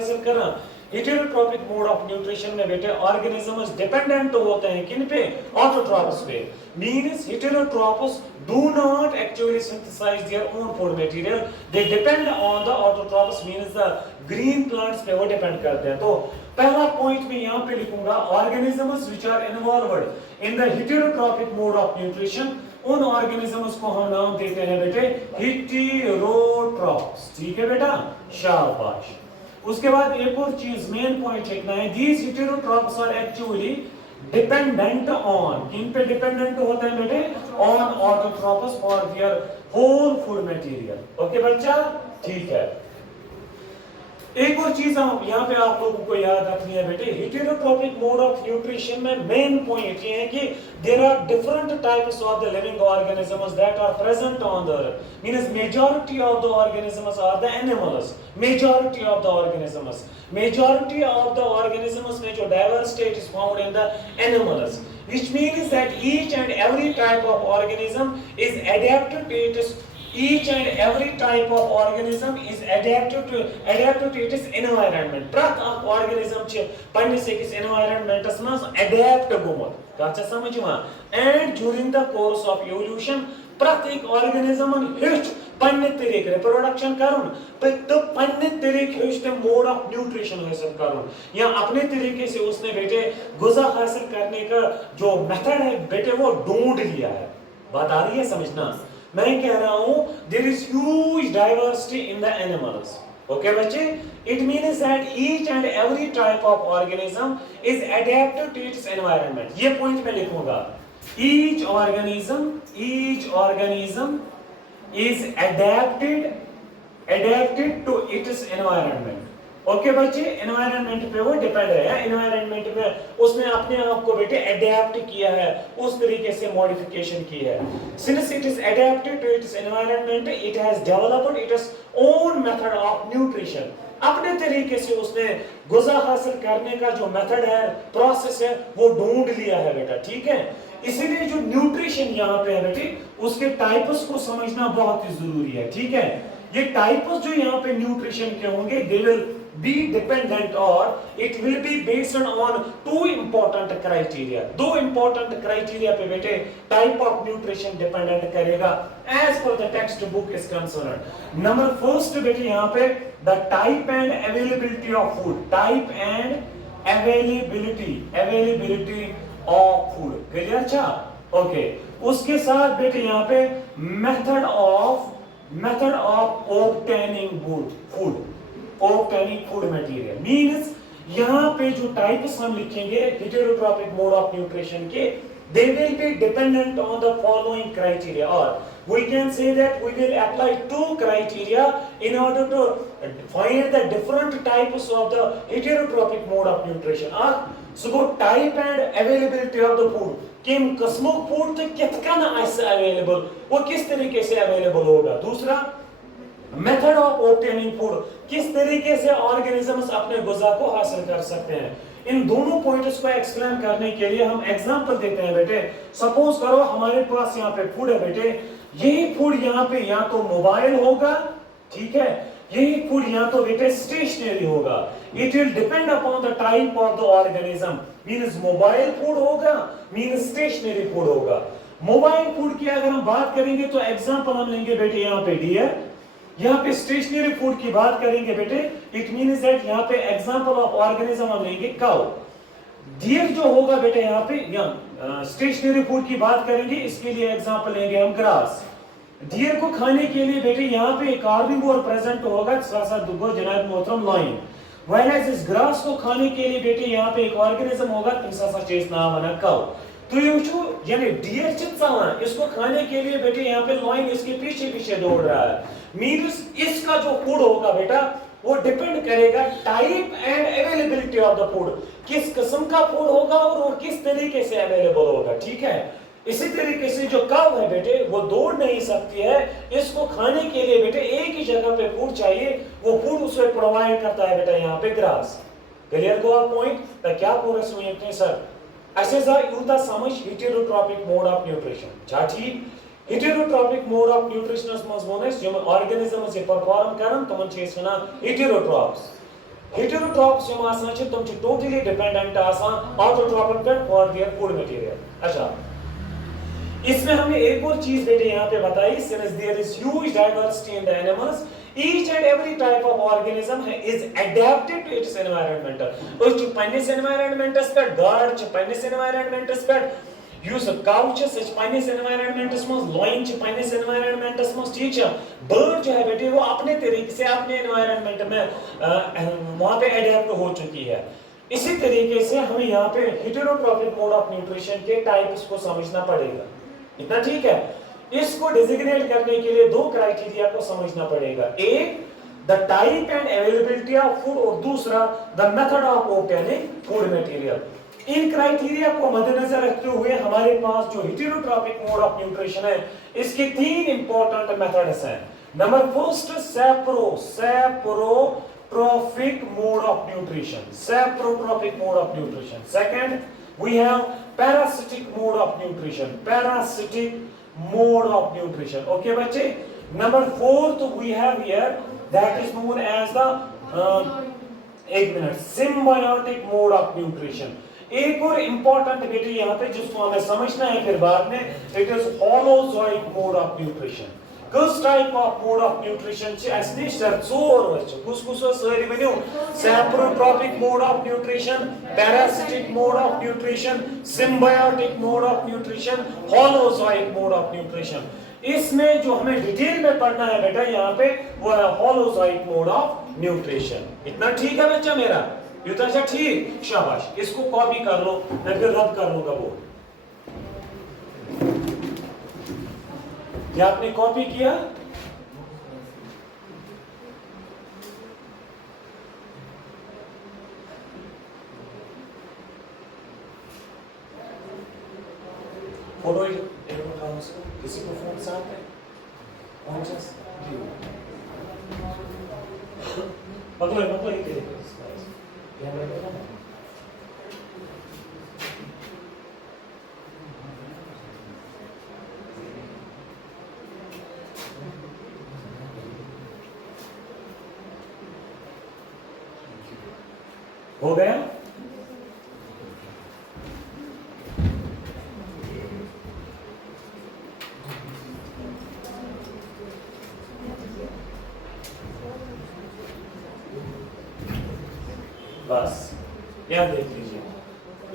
हासिल करना। Heterotrophic mode of nutrition में बेटे ऑर्गेनिजम्स डिपेंडेंट होते हैं किन पे? ऑटोट्रॉप्स पे। Means heterotrophs do not actually synthesize their own food material, they depend on the autotrophs, means the green plants पे वो डिपेंड करते हैं। तो पहला पॉइंट मैं यहाँ पे लिखूंगा, organisms which are involved in the heterotrophic mode of nutrition, उन ऑर्गेनिजम्स को हम नाम देते हैं बेटे हेटेरोट्रॉप्स। ठीक है बेटा, शाबाश। उसके बाद एक और चीज मेन पॉइंट लिखना है, these heterotrophs are actually dependent on, किन पे डिपेंडेंट होते हैं बेटे? On autotrophs for their whole food material. Okay बच्चा, ठीक है। एक और चीज हम यहाँ पे आप लोगों को याद रखनी है बेटे, हेटेरोट्रॉपिक मोड ऑफ न्यूट्रिशन में मेन पॉइंट ये है कि there are different types of the living organisms that are present on the earth, means majority of the organisms are the animals, majority of the organisms, majority of the organisms में जो diversity is found in the animals, which means that each and every type of organism is adapted to its, each and every type of organism is adapted to its environment। प्रत अख organism छ पन्निस एकis environment स मस adapt Gomat कत छ समझ मा। and during the course of evolution प्रत एक organism हेच पन्ने तरीके रिप्रोडक्शन करुन तो पन्ने तरीके उसने मोड ऑफ न्यूट्रिशन हासिल करुन, या अपने तरीके से उसने बेटे गुज़ा हासिल करने का जो मेथड है बेटे वो ढूंढ लिया है। बात आ रही है समझना? मैं कह रहा हूं there is huge diversity in the animals. Okay बच्चे, it means that each and every type of organism is adapted to its environment. ये पॉइंट मैं लिखूंगा, each organism is adapted to its environment। Okay बच्चे, environment पे वो depend है, environment में उसने अपने आप को बेटे अडेप्ट किया है, उस तरीके से मॉडिफिकेशन की है। Since it is adapted to its environment, it has developed its own method of nutrition. अपने तरीके से उसने गुज़ा हासिल करने का जो मेथड है, प्रोसेस है, वो ढूंढ लिया है बेटा। ठीक है, इसीलिए जो न्यूट्रिशन यहाँ पे है बेटे, उसके टाइप्स को समझना बहुत ही जरूरी है। ठीक है, ये टाइप्स जो यहाँ पे न्यूट्रिशन के होंगे, they will be dependent or it will be based on two important criteria। दो important criteria पे बेटे type of nutrition dependent करेगा as per the textbook is concerned। number first बेटे यहाँ पे the type and availability of food, type and availability of food, clear? अच्छा, okay. उसके साथ बेटे यहाँ पे method of obtaining food material, means यहाँ पे जो टाइप्स हम लिखेंगे हेटेरोट्रॉपिक मोड ऑफ न्यूट्रिशन के, they will be dependent on the following criteria, or we can say that we will apply two criteria in order to find the different types of the heterotrophic mode of nutrition। so type and availability of the food, किन किस्मों food तो कितना ऐसे available, वो किस तरीके से available होगा। दूसरा मेथड ऑफ ऑब्टेनिंग फूड, किस तरीके से ऑर्गेनिजम्स अपने गुज़ा को हासिल कर सकते हैं। इन दोनों पॉइंट्स को एक्सप्लेन करने के लिए हम एग्जांपल देते हैं बेटे। सपोज करो हमारे पास यहाँ पे फूड है बेटे, यही फूड यहाँ पे या तो मोबाइल होगा, ठीक है, यही फूड या तो बेटे स्टेशनरी होगा। It will depend upon the type of the organism, means mobile food होगा, मींस स्टेशनरी फूड होगा। मोबाइल फूड की अगर हम बात करेंगे तो एग्जांपल हम लेंगे बेटे यहाँ पे डियर, यहाँ पे स्टेशनरी फूड की बात करेंगे बेटे, इट मींस दैट यहाँ पे एग्जांपल ऑफ ऑर्गेनिज्म हम लेंगे काउ। डियर जो होगा बेटे यहाँ पे, यहाँ स्टेशनरी फूड की बात करेंगे, इसके लिए एग्जांपल लेंगे हम ग्रास। डियर को खाने के लिए बेटे यहाँ पे एक कार्निवोर प्रेजेंट होगा, जनाब मोहतरम लाइन। व्हेयरएज इस ग्रास को खाने के लिए बेटे यहाँ पे एक ऑर्गेनिज्म होगा, चीज नाम है काउ। तो ये जो यानी डियर चित्साना, इसको खाने के लिए बेटे यहाँ पे लाइन इसके पीछे पीछे दौड़ रहा है। मींस इसका जो फूड होगा बेटा वो डिपेंड करेगा type and availability of the food, किस किस्म का फूड होगा और वो किस तरीके से अवेलेबल होगा। ठीक है, इसी तरीके से जो काऊ है बेटे वो दौड़ नहीं सकती है, इसको खाने के लिए बेटे एक ही जगह पे फूड चाहिए, वो फूड उसे प्रोवाइड करता है बेटा यहाँ पे ग्रास। क्लियर को आप पॉइंट तो क्या पूरा समझते सर ऐसे सर यूता समझ हेटेरोट्रॉपिक मोड ऑफ न्यूट्रिशन छा ठीक। हेटेरोट्रॉपिक मोड ऑफ न्यूट्रिशनस मज वोन जो ऑर्गेनिज्म से परफॉर्म करन तमन छे वनान हेटेरोट्रॉप्स। heterotrophs जो आसान चे तुम चे totally dependent आसान autotroph पे for their food material. अच्छा, इसमें हमने एक और चीज बेटे यहाँ पे बताई, since there is huge diversity in the animals, each and every type of organism is adapted to its environment. उस जो पन्ने से environment पे गाड़ जो पन्ने से environment पे यूज काउ च सच पन्ने से environment में लॉइन च पन्ने से environment में ठीक है, बर्ड जो है बेटे वो अपने तरीके से अपने environment में वहाँ पे adapt हो चुकी है. इसी तरीके से हमें यहाँ पे heterotrophic mode of nutrition के टाइप्स को समझना पड़ेगा. इतना ठीक है. इसको डिजिग्नेट करने के लिए दो क्राइटेरिया को समझना पड़ेगा. एक the type and availability of food और दूसरा the method of obtaining food material. In criteria को मद्देनजर रखते हुए हमारे पास जो हेटेरोट्रॉपिक मोड ऑफ न्यूट्रिशन है इसके तीन इंपॉर्टेंट मेथड्स हैं. Number first saprotrophic mode of nutrition. Saprotrophic mode of nutrition. Second we have parasitic mode of nutrition. Parasitic mode of nutrition. Okay बच्चे. Number fourth we have here that is known as the एक minute symbiotic mode of nutrition. एक और important बेटे यहाँ पे जिसको हमें समझना है फिर बाद में, it is holozoic mode of nutrition. This type of mode of nutrition ची असली शर्तोर वच्चे कुछ सारी बनियो saprotrophic mode of nutrition, parasitic mode of nutrition, symbiotic mode of nutrition, holozoic mode of nutrition. इसमें जो हमें डिटेल में पढ़ना है बेटा यहाँ पे वो है holozoic mode of nutrition. इतना ठीक है बच्चा मेरा? युद्धाचा ठीक, शाबाश. इसको कॉपी कर लो, मैं फिर रद्द कर लूंगा वो. क्या आपने कॉपी किया? फोटो किसी को फोन साथ है? मतलब हो गया? बस यह देख लीजिए.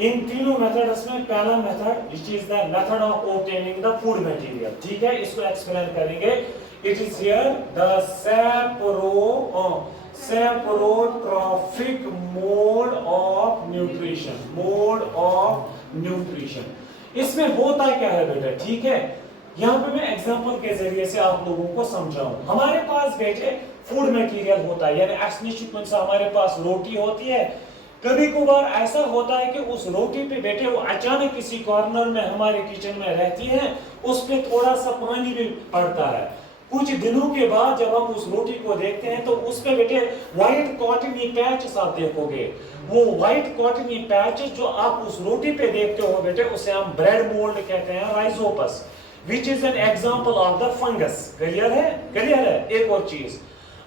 इन तीनों मेथड्स में पहला method which is the method of obtaining the food material. ठीक है, इसको एक्सप्लेन करेंगे. It is here the saprotrophic mode of nutrition. Mode of nutrition. इसमें होता क्या है बेटा? ठीक है, यहाँ पे मैं एग्जांपल के जरिए से आप लोगों को समझाऊं. हमारे पास बेटे फूड मटेरियल होता है, यानी एक्सनिश्चित हमारे पास रोटी होती है. कभी कभार ऐसा होता है कि उस रोटी पे बेटे वो अचानक किसी कॉर्नर में हमारे किचन में रहती है, उस पे थोड़ा सा पानी भी पड़ता है. कुछ दिनों के बाद जब हम उस रोटी को देखते हैं तो उस पे बेटे व्हाइट कॉटनी पैचेस आप देखोगे. वो व्हाइट कॉटनी पैचेस जो आप उस रोटी पे देखते हो बेटे उसे हम ब्रेड मोल्ड कहते हैं, Rhizopus, which is an example of the fungus. Clear है? क्लियर है? एक और चीज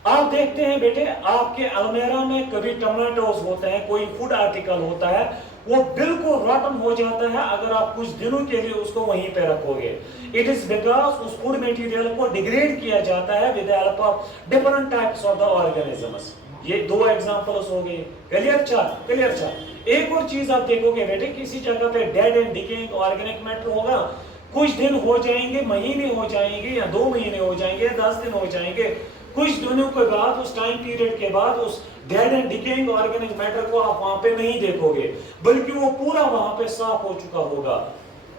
आप देखते हैं बेटे, आपके अलमीरा में कभी टमाटोस होते हैं, कोई फूड आर्टिकल होता है, वो बिल्कुल रॉटन हो जाता है अगर आप कुछ दिनों के लिए उसको वहीं पे रखोगे. इट इज बिकॉज उस फूड मटेरियल को डिग्रेड किया जाता है with the help of different types of the organisms. ये दो एग्जांपल्स हो गए. क्लियर था? क्लियर था? एक और चीज आप देखोगे बेटे, किसी जगह पे dead and decaying organic matter होगा, कुछ दिन हो जाएंगे, महीने हो जाएंगे, या 2 महीने हो जाएंगे, 10 दिन हो जाएंगे, कुछ दिनों के बाद उस टाइम पीरियड के बाद उस dead and decaying organic matter को आप वहां पे नहीं देखोगे, बल्कि वो पूरा वहां पे साफ हो चुका होगा.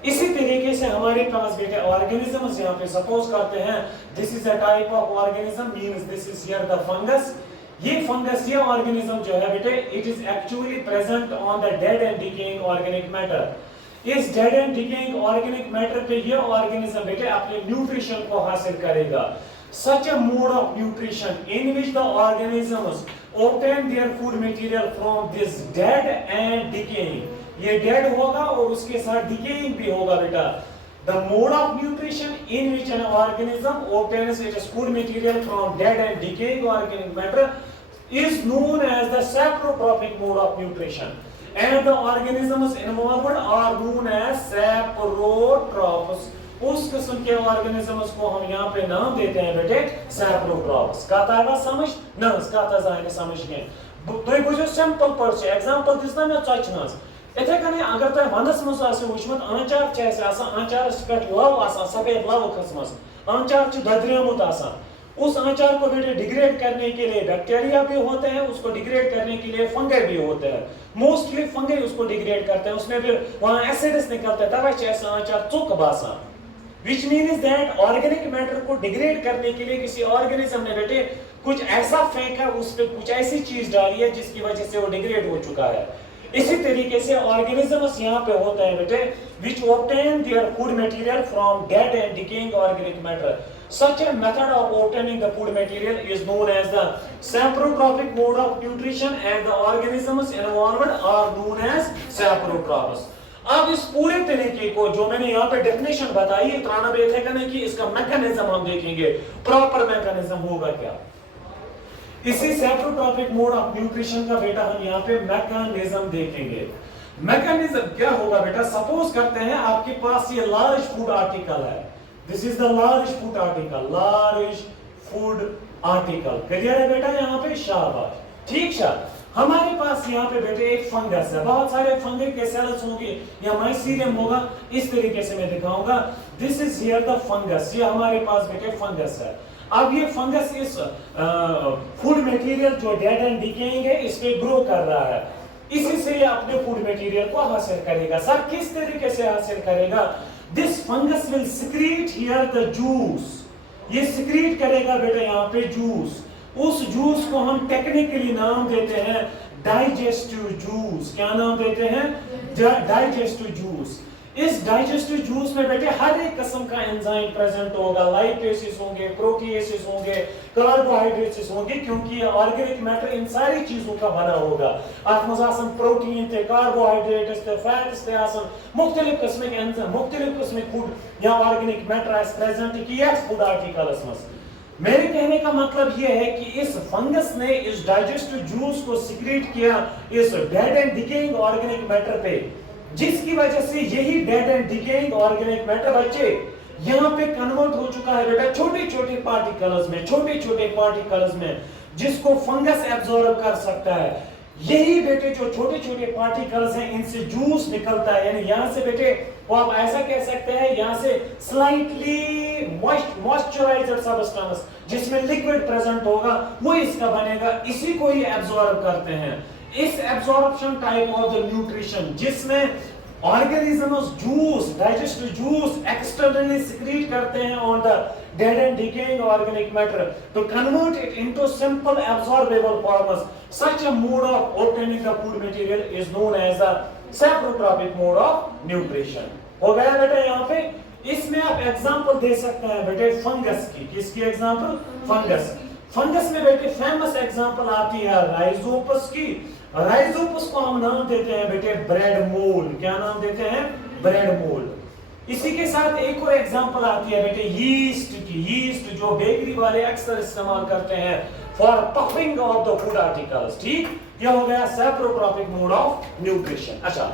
इसी तरीके से हमारे पास बेटे ऑर्गेनिजम्स यहाँ पे सपोज करते हैं this is a type of organism, means this is here the fungus. ये फंगस ये ऑर्गेनिज्म जो है बेटे it is actually present on the dead and decaying organic matter. इस dead and decaying organic matter पे ये ऑर्गेनिज्म बेटे अपने न्यूट्रिशन को हासिल करेगा. Such a mode of nutrition in which the organisms obtain their food material from this dead and decaying. ये dead होगा और उसके साथ decaying भी होगा बेटा. The mode of nutrition in which an organism obtains its food material from dead and decaying organic matter is known as the saprotrophic mode of nutrition and the organisms involved are known as saprotrophs. उस किस्म के organisms को हम यहाँ पे नाम देते हैं बेटे सैप्रोट्रॉप्स। कता समझ न कता जाने समझ के तुम बुझो सिंपल पर एग्जांपल दिसना मैं चचनस इथे कने अगर तुम वंदस मस आसे वुचमत आंचार छ आसान आंचारस पेट लव आसान सफेद लव खसमस आंचार छ ददरियामुत आसान उस आंचार को बेटे डिग्रेड करने के लिए बैक्टीरिया भी होते हैं, उसको डिग्रेड करने के लिए फंगई भी होते हैं। मोस्टली फंगई उसको डिग्रेड करते हैं, उसमें फिर वहां एसिड्स निकलते हैं, तब ऐसा आंचार चुक बासा। Which means that organic matter को डिग्रेड करने के लिए किसी ऑर्गेनिज्म ने बेटे कुछ ऐसा फेंका, उस पे कुछ ऐसी चीज डाली है जिसकी वजह से वो डिग्रेड हो चुका है। इसी तरीके से ऑर्गेनिजम्स यहाँ पे होते हैं बेटे which obtain their food material from dead and decaying organic matter. Such a method of obtaining the food material is known as the saprotrophic mode of nutrition and the organisms involved are known as saprotrophs. अब इस पूरे तरीके को जो मैंने यहाँ पे definition बताई त्राना बेथे करने की इसका मैकेनिज्म हम देखेंगे, प्रॉपर मैकेनिज्म होगा क्या। इसी सेप्रोट्रॉपिक मोड ऑफ न्यूट्रिशन का बेटा हम यहाँ पे मैकेनिज्म देखेंगे। मैकेनिज्म क्या होगा बेटा, सपोज करते हैं आपके पास ये लार्ज फूड आर्टिकल है, this is the large food article, large food article clear है बेटा यहाँ पे, शाबाश ठीक शाबाश। हमारे पास यहाँ पे बेटे एक फंगस है, बहुत सारे फंगस के सेल्स होंगे या माइसीलियम होगा, इस तरीके से मैं दिखाऊंगा। This is here the fungus, ये हमारे पास बेटे फंगस है। अब ये फंगस इस फूड मटेरियल जो डेड एंड डिकेइंग है इस पे ग्रो कर रहा है, इसी से ये अपने फूड मटेरियल को हासिल करेगा। सर किस तरीके से हासिल करेगा? This fungus will secrete here the juice, ये सिक्रीट करेगा बेटा यहाँ पे जूस। उस जूस को हम टेक्निकली नाम देते हैं डाइजेस्टिव जूस। क्या नाम देते हैं? Digestive juice. इस डाइजेस्टिव जूस में बेटे हर एक किस्म का एंजाइम प्रेजेंट होगा, लाइपेसेस होंगे, प्रोटीएसेस होंगे, कार्बोहाइड्रेट्स होंगे, क्योंकि ये ऑर्गेनिक मैटर इन सारी चीजों का बना होगा। आत्मज आसन प्रोटीन थे, कार्बोहाइड्रेट्स थे, फैट्स थे, आसन मुख्तलिफ किस्म के एंजाइम, मुख्तलिफ किस्म के फूड या ऑर्गेनिक मैटर एज प्रेजेंट किया फूड आर्टिकल्स में। मेरे कहने का मतलब यह है कि इस फंगस ने इस डाइजेस्टिव जूस को सिक्रीट किया इस dead and decaying organic matter पे, जिसकी वजह से यही dead and decaying organic matter बच्चे यहाँ पे कन्वर्ट हो चुका है बेटा छोटे छोटे पार्टिकल्स में, छोटे छोटे पार्टिकल्स में, जिसको फंगस एब्जॉर्ब कर सकता है। यही बेटे जो छोटे छोटे पार्टिकल्स हैं इनसे जूस निकलता है, यानी यहाँ से बेटे वो आप ऐसा कह सकते हैं यहाँ से स्लाइटली मॉइस्चराइज्ड सब्सटेंस जिसमें लिक्विड प्रेजेंट होगा वो इसका बनेगा, इसी को ही एब्जॉर्ब करते हैं। इस absorption type of the nutrition जिसमें organisms juice, digestive juice externally secrete करते हैं on the dead and decaying organic matter to convert it into simple absorbable forms. Such a mode of obtaining the food material is known as the saprotrophic mode of nutrition. हो गया बेटा यहाँ पे? इसमें आप example दे सकते हैं बेटे फंगस की। किसकी एग्जांपल? फंगस। फंगस में बेटे फेमस एग्जांपल आती है राइजोपस की। राइजोपस को हम नाम देते हैं बेटे ब्रेड मोल। क्या नाम देते हैं? ब्रेड मोल। इसी के साथ एक और एग्जांपल आती है बेटे यीस्ट की। यीस्ट जो बेकरी वाले अक्सर इस्तेमाल करते हैं for puffing of the food articles. ठीक, यह हो गया सेप्रोट्रॉपिक मोड ऑफ न्यूट्रिशन। अच्छा,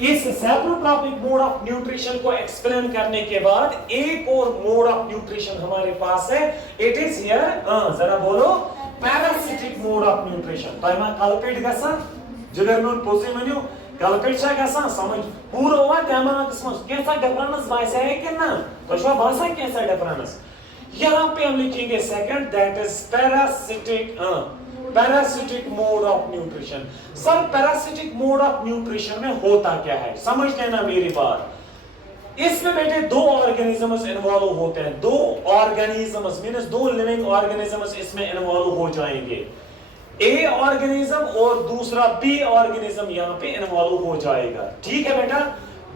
इस सेप्रोट्रॉपिक मोड ऑफ न्यूट्रिशन को एक्सप्लेन करने के बाद एक और मोड ऑफ न्यूट्रिशन हमारे पास है। इट इज हियर, जरा बोलो, पैरासिटिक मोड ऑफ न्यूट्रिशन। तो मैं कल्पेट गसा जगर नोन पोसे मन्यू कल्पेट छा गसा समझ पूरा हुआ दिमाग में कैसा डिफरेंस बाइस है कि ना, तो शो भाषा कैसा डिफरेंस यहाँ पे हम लिखेंगे second, that is parasitic parasitic mode of nutrition. Sir parasitic mode of nutrition में होता क्या है, समझ लेना मेरी बात। इसमें बेटे दो ऑर्गेनिजम्स इन्वॉल्व होते हैं, दो ऑर्गेनिजम्स मींस दो लिविंग ऑर्गेनिजम्स इसमें इन्वॉल्व हो जाएंगे। ए ऑर्गेनिज्म और दूसरा बी ऑर्गेनिज्म यहाँ पे इन्वॉल्व हो जाएगा। ठीक है बेटा,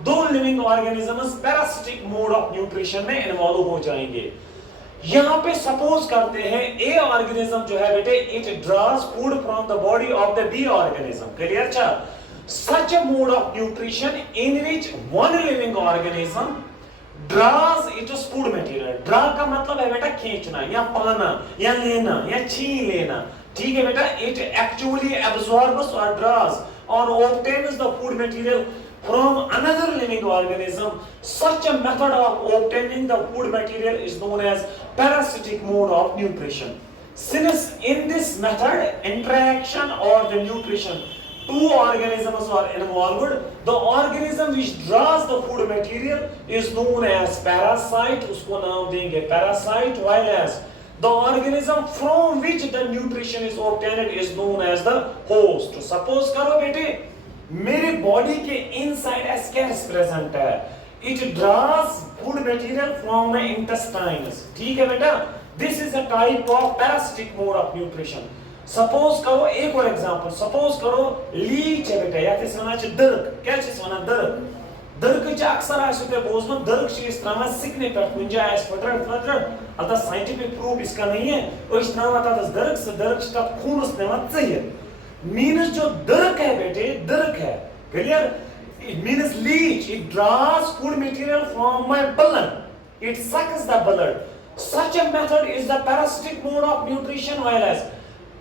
दो living organisms parasitic mode of nutrition में इन्वॉल्व हो जाएंगे। यहाँ पे सपोज करते हैं ए ऑर्गेनिज्म जो है बेटे it draws food from the body of the B organism. Clear? अच्छा, such a mode of nutrition in which one living organism draws its food material. Draw का मतलब है बेटा खींचना या पाना या लेना या छीन लेना। ठीक है बेटा, it actually absorbs or draws or obtains the food material from another living organism. Such a method of obtaining the food material is known as parasitic mode of nutrition. Since in this method interaction or the nutrition, two organisms are involved, the organism which draws the food material is known as parasite, उसको नाम देंगे parasite, while as the organism from which the nutrition is obtained is known as the host. Suppose करो बेटे मेरे body के inside Ascaris present है, it draws food material from my intestines. ठीक है बेटा, this is a type of parasitic mode of nutrition. Suppose करो एक और एग्जांपल, suppose करो लीच है बेटा, या किस वना च दर्क, क्या चीज वना दर्क, दर्क च अक्सर आशु पे बोझना दर्क च इस तरह सिकने पर कुंजा ऐस फटर अतः साइंटिफिक प्रूफ इसका नहीं है, और इस तरह वाता दर्क से दर्क च का खून उसने मत चाहिए मीन्स जो दर्क है बेटे, दर्क है clear, it means leech, it draws food material from my blood, it sucks the blood. Such a method is the parasitic mode of nutrition, whereas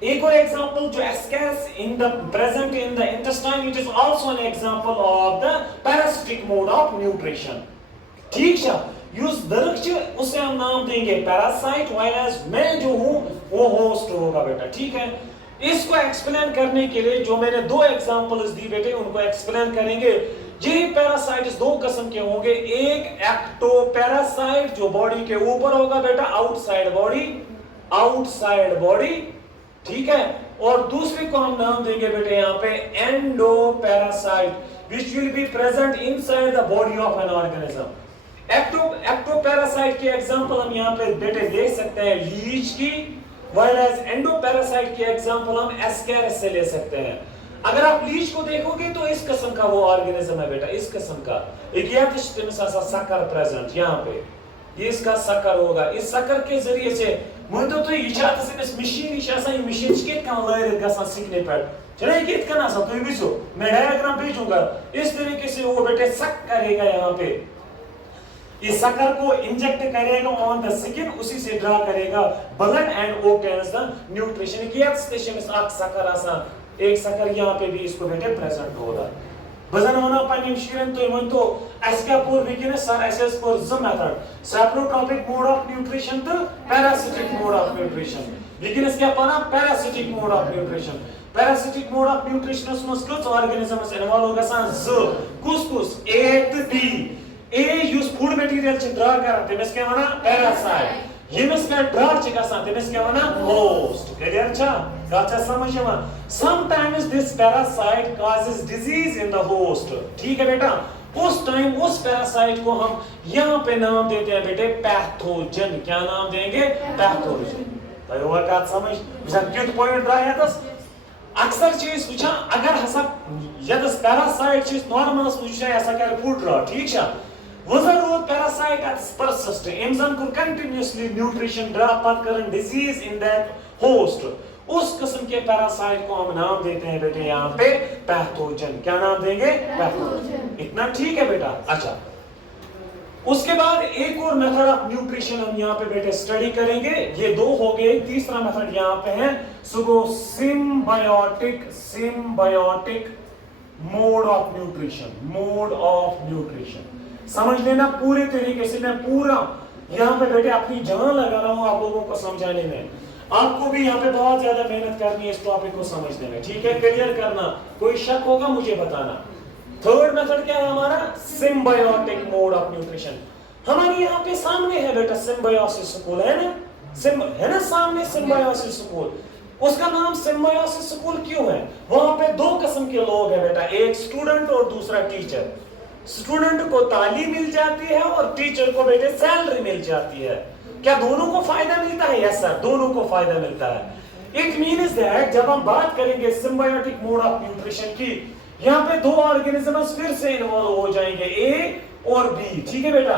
एक और एग्जांपल जो ascaris in the present in the intestine, it is also an example of the parasitic mode of nutrition. ठीक है, use dark उसे हम नाम देंगे parasite, whereas मैं जो हूं वो होस्ट होगा बेटा, ठीक है। इसको एक्सप्लेन करने के लिए जो मैंने दो एग्जांपल्स दी बेटे उनको एक्सप्लेन करेंगे। ये पैरासाइट्स दो किस्म के होंगे, एक एक्टोपैरासाइट जो बॉडी के ऊपर होगा बेटा, आउटसाइड बॉडी, ठीक है, और दूसरे को हम नाम देंगे बेटे यहाँ पे endoparasite which will be present inside the body of an organism. Ectoparasite के एग्जांपल हम यहाँ पे बेटे दे सकते हैं लीच की, whereas एंडोपैरासाइट की एग्जांपल हम एस्केरिस से ले सकते हैं। अगर आप लीच को देखोगे तो इस किस्म का वो ऑर्गेनिज्म है बेटा, इस किस्म का एक सकर प्रेजेंट यहाँ पे, ये इसका सकर होगा, इस सकर के जरिए से मुझे तो इस मशीन के काम लायक गसा सीखने पर चले कि इतना सा तो भी मैं डायग्राम भेजूंगा, इस तरीके से वो बेटे सक करेगा यहाँ पे, इस सकर को इंजेक्ट करेगा ऑन द स्किन, उसी से ड्रा करेगा blood and obtains the nutrition की स्टेशन में आख सकर आसा एक सकर यहाँ पे भी इसको बेटे प्रेजेंट होगा। बजन होना पानी शिरन तो इवन तो एसका पूर विकिने सर एसएस पर ज method saprotrophic mode of nutrition तो पैरासिटिक मोड ऑफ न्यूट्रिशन, लेकिन इसके पाना parasitic mode of nutrition, parasitic mode of nutrition में कुछ ऑर्गेनिजम्स इन्वॉल्व होगा सा ज कुछ A to B, A use food material से ड्रा करते हैं इसके माना पैरासाइट, ये इसका ड्रा चेक आसान है इसके माना होस्ट, क्लियर अच्छा गाचा समझ में। Sometimes this parasite causes disease in the host, ठीक है बेटा, उस टाइम उस पैरासाइट को हम यहाँ पे नाम देते हैं बेटे पैथोजन, क्या नाम देंगे पैथोजन, तो वो बात समझ मिसाल क्यों पॉइंट ड्रा है दस अक्सर चीज पूछा अगर हसा यदस पैरासाइट चीज नॉर्मल पूछा ऐसा क्या फूड ड्रा, ठीक है, वजन रोड पैरासाइट persist एमजन को कंटिन्यूअसली न्यूट्रिशन ड्रा पात करन डिजीज इन दैट होस्ट, उस किस्म के पैरासाइट को हम नाम देते हैं बेटे यहाँ पे पैथोजन, क्या नाम देंगे पैथोजन, इतना ठीक है बेटा। अच्छा, उसके बाद एक और मेथड ऑफ न्यूट्रिशन हम यहाँ पे बेटे स्टडी करेंगे, ये दो हो गए, तीसरा मेथड यहाँ पे है सुगो सिम्बायोटिक मोड ऑफ न्यूट्रिशन, समझ लेना पूरे तरीके से, मैं पूरा यहाँ पे बेटे अपनी जान लगा रहा हूँ आप लोगों को समझाने में, आपको भी यहाँ पे बहुत ज्यादा मेहनत करनी है इस टॉपिक को समझने में, ठीक है, क्लियर करना, कोई शक होगा मुझे बताना। थर्ड मेथड क्या है हमारा सिम्बायोटिक मोड ऑफ न्यूट्रिशन, हमारे यहाँ पे सामने है बेटा सिम्बायोसिस स्कूल है ना सामने सिम्बायोसिस स्कूल, उसका नाम सिम्बायोसिस स्कूल क्यों है, वहां पे दो किस्म के लोग हैं बेटा, एक स्टूडेंट और दूसरा टीचर, स्टूडेंट को तालीम मिल जाती है और टीचर को बेटे सैलरी मिल जाती है, क्या दोनों को फायदा मिलता है? यस सर, दोनों को फायदा मिलता है। इट मीन्स दैट जब हम बात करेंगे सिम्बायोटिक मोड ऑफ न्यूट्रिशन की, यहाँ पे दो ऑर्गेनिजम्स फिर से इन्वॉल्व हो जाएंगे, ए और बी, ठीक है बेटा,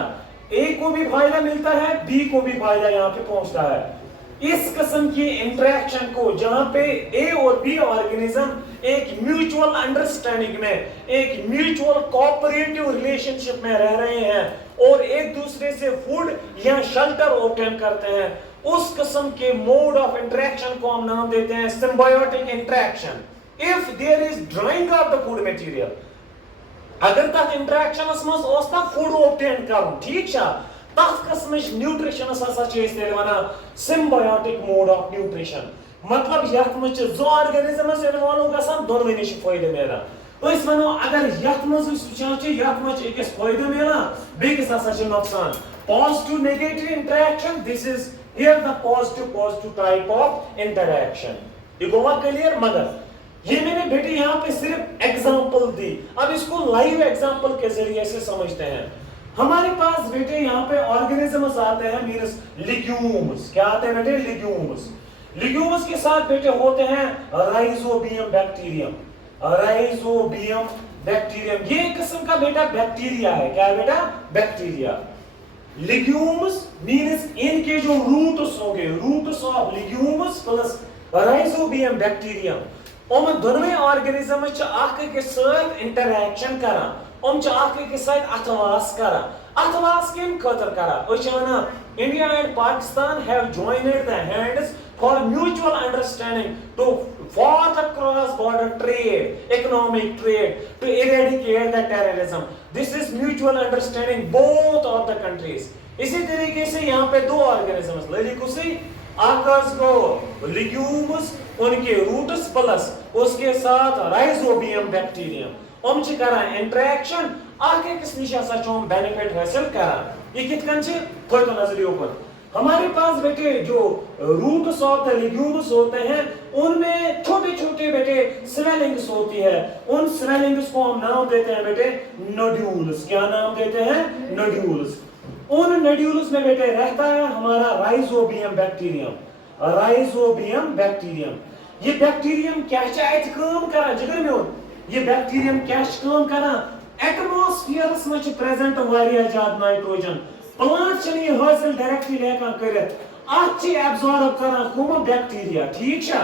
ए को भी फायदा मिलता है, बी को भी फायदा यहाँ पे पहुंचता है। इस किस्म की इंटरेक्शन को जहां पे ए और बी ऑर्गेनिज्म एक म्यूचुअल अंडरस्टैंडिंग में, एक म्यूचुअल कोऑपरेटिव रिलेशनशिप में रह रहे हैं और एक दूसरे से फूड या शेल्टर ऑब्टेन करते हैं, उस किस्म के मोड ऑफ इंटरेक्शन को हम नाम देते हैं symbiotic interaction. If there is drawing of the food material, अगर तक इंटरेक्शनस मज ओस ना फूड ऑब्टेन करन, ठीक छा, तथ किस्मच न्यूट्रिशनस हसा छ इस तेल वना सिम्बायोटिक मोड ऑफ न्यूट्रिशन। मतलब यथ मज जो ऑर्गेनिजमस इन्वॉल्व गसान दोनों निश फायदे मिलान। अस वनो अगर यथ मज वुचान छ यथ मज एकस फायदे मिलान बेकिस हसा छ नुकसान। Positive negative interaction, this is here the positive type of interaction. ये गोवा क्लियर? मगर ये मैंने बेटे यहाँ पे सिर्फ एग्जांपल दी, अब इसको लाइव एग्जांपल के जरिए से समझते हैं। हमारे पास बेटे यहाँ पे ऑर्गेनिजम्स आते हैं, मींस लिग्यूम्स। क्या आते हैं बेटे? लिग्यूम्स। लिग्यूम्स के साथ बेटे होते हैं राइजोबियम बैक्टीरियम। राइजोबियम बैक्टीरियम ये एक किस्म का बेटा बैक्टीरिया है। क्या है बेटा? बैक्टीरिया। लिग्यूम्स मींस इनके जो रूट्स होंगे, roots of legumes plus rhizobium bacterium, हम दोनों ऑर्गेनिज्म के साथ इंटरेक्शन करा, के साथ अथवास करा। अथवास किन खतर करा? India and Pakistan have joined the hands for mutual understanding to for the cross border trade, economic trade, to eradicate the terrorism. This is mutual understanding both of the countries. इसी तरीके से यहाँ पे दो ऑर्गेनिजम्स ललिकुसी आकाश को लिग्यूम्स, उनके roots plus उसके साथ राइजोबियम बैक्टीरियम हम करा इंटरेक्शन, आगे किस निशा हम बेनिफिट हासिल करा। ये कितकन से थोड़ा तो नजर ऊपर हमारे पास बेटे जो रूट्स ऑफ द लिग्यूम्स होते हैं उनमें छोटे छोटे बेटे स्वेलिंग्स होती है। उन स्वेलिंग्स को हम नाम देते हैं बेटे नोड्यूल्स। क्या नाम देते हैं? नोड्यूल्स। उन नोड्यूल्स में बेटे रहता है हमारा राइजोबियम बैक्टीरियम। राइजोबियम बैक्टीरियम, ये बैक्टीरियम क्या चाहत काम करा जिगर में? ये बैक्टीरियम क्या काम करा? एटमॉस्फेयर में प्रेजेंट वारिया ज्यादा नाइट्रोजन, प्लांट चने हासिल डायरेक्टली लेकर करत अच्छी एब्जॉर्ब करा कोम बैक्टीरिया। ठीक है,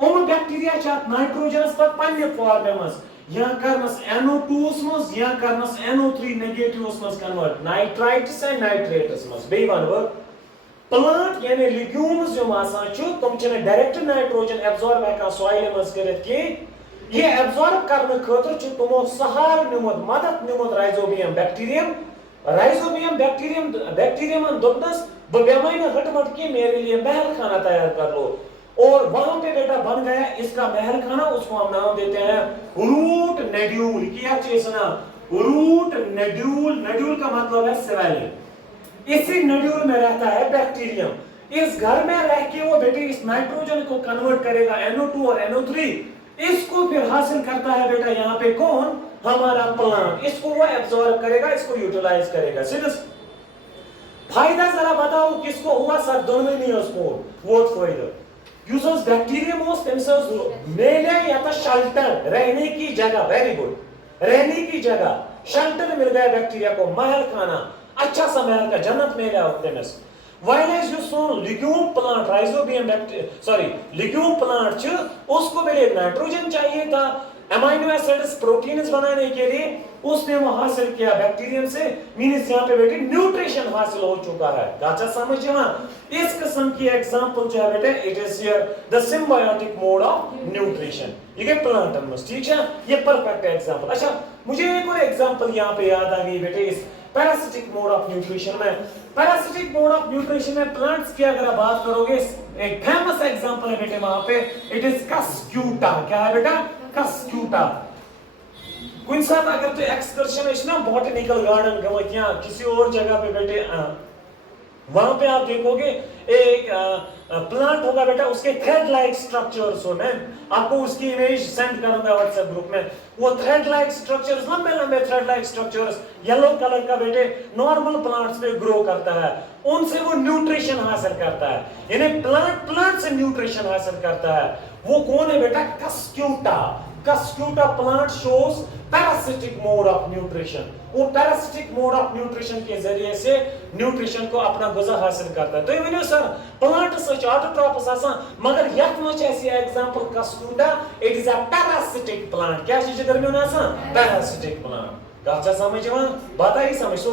ओम बैक्टीरिया चाहत नाइट्रोजन पर पन्ने फॉर्म में या करनस NO2 मस या करनस NO3 नेगेटिव मस कन्वर्ट नाइट्राइट्स एंड नाइट्रेट्स मस। बे वन प्लांट यानी लिग्यूम्स जो आसान छु तुम चने डायरेक्ट नाइट्रोजन एब्जॉर्ब हेका सॉइल मस करत के ये एब्जॉर्ब करने खातिर छु तुमो सहार निमत मदद निमत राइजोबियम बैक्टीरियम। राइजोबियम बैक्टीरियम दोपनस बेमाइन हटमट के मेरे लिए महल खाना तैयार कर लो, और वहां पे बेटा बन गया इसका महल खाना। उसको हम नाम देते हैं रूट नोड्यूल। क्या चीज ना? Root nodule. नोड्यूल का मतलब है स्वेलिंग। इसी नोड्यूल में रहता है बैक्टीरियम। इस घर में रह के वो बेटे इस नाइट्रोजन को कन्वर्ट करेगा NO2 और NO3, इसको फिर हासिल करता है बेटा यहाँ पे कौन? हमारा प्लांट। इसको वो एब्जॉर्ब करेगा, इसको यूटिलाइज करेगा। सिर्फ फायदा जरा बताओ किसको हुआ? सर दोनों में उसको वोट फायदा यूजर्स बैक्टीरियम होस्ट themselves मेले या तो शेल्टर, रहने की जगह। वेरी गुड, रहने की जगह, शेल्टर मिल गया बैक्टीरिया को, महल खाना, अच्छा सा महल का जन्नत में गया होते हैं। While as you saw legume plant, rhizobium legume plant उसको पहले नाइट्रोजन चाहिए था अमीनो एसिड्स प्रोटीन्स बनाने के लिए, उसने वो हासिल किया बैक्टीरियम से। मींस यहाँ पे बेटे न्यूट्रिशन हासिल हो चुका है। गाचा समझ में? इस किस्म की एग्जांपल जो है बेटे it is here the symbiotic mode of nutrition. ये प्लांट में ठीक है, ये परफेक्ट एग्जांपल। अच्छा मुझे एक और एग्जांपल यहाँ पे याद आ गई बेटे इस पैरासिटिक मोड ऑफ न्यूट्रिशन में। पैरासिटिक मोड ऑफ न्यूट्रिशन में प्लांट्स की अगर आप बात करोगे एक फेमस एग्जांपल है बेटे वहां पे, इट इज कस्क्यूटा। क्या है बेटा? कस्क्यूटा। कोई साथ अगर तो एक्सकर्शन है ना बॉटनिकल गार्डन गए या किसी और जगह पे बेटे वहां पे आप देखोगे एक प्लांट होगा बेटा, उसके थ्रेड लाइक स्ट्रक्चर्स हो। मैं आपको उसकी इमेज सेंड करूंगा व्हाट्सएप ग्रुप में। वो थ्रेड लाइक स्ट्रक्चर्स, लंबे लंबे thread like structures yellow colour का बेटे नॉर्मल प्लांट्स पे ग्रो करता है, उनसे वो न्यूट्रिशन हासिल करता है। यानी प्लांट से न्यूट्रिशन हासिल करता है। वो कौन है बेटा? Cuscuta. Cuscuta plant shows parasitic mode of nutrition. वो पैरासिटिक मोड ऑफ न्यूट्रिशन के जरिए से न्यूट्रिशन को अपना गुज़ा हासिल करता है। तो ये सर प्लांट सच ऑटोट्रॉपस आसान, मगर यत मच ऐसी example Cuscuta, it is a parasitic plant. क्या चीज दरमियान आसान? Parasitic plant. गाचा समझ में? बात आई समझ? सो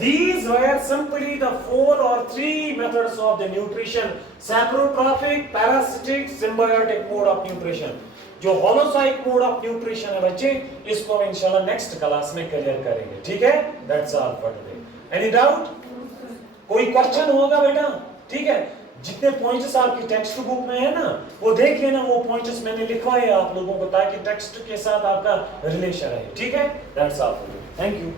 These were simply the 4 or 3 methods of the nutrition: saprotrophic, parasitic, symbiotic mode of nutrition. जो होलोसाइक मोड ऑफ न्यूट्रिशन है बच्चे, इसको हम इंशाल्लाह नेक्स्ट क्लास में क्लियर करेंगे, ठीक है? That's all for today. Any doubt? कोई क्वेश्चन होगा बेटा? ठीक है, जितने पॉइंट्स आपकी टेक्स्ट बुक में है ना, वो देख लेना, वो पॉइंट्स मैंने लिखवाए आप लोगों को ताकि टेक्स्ट के साथ आपका रिलेशन रहे, ठीक है? That's all for today, thank you.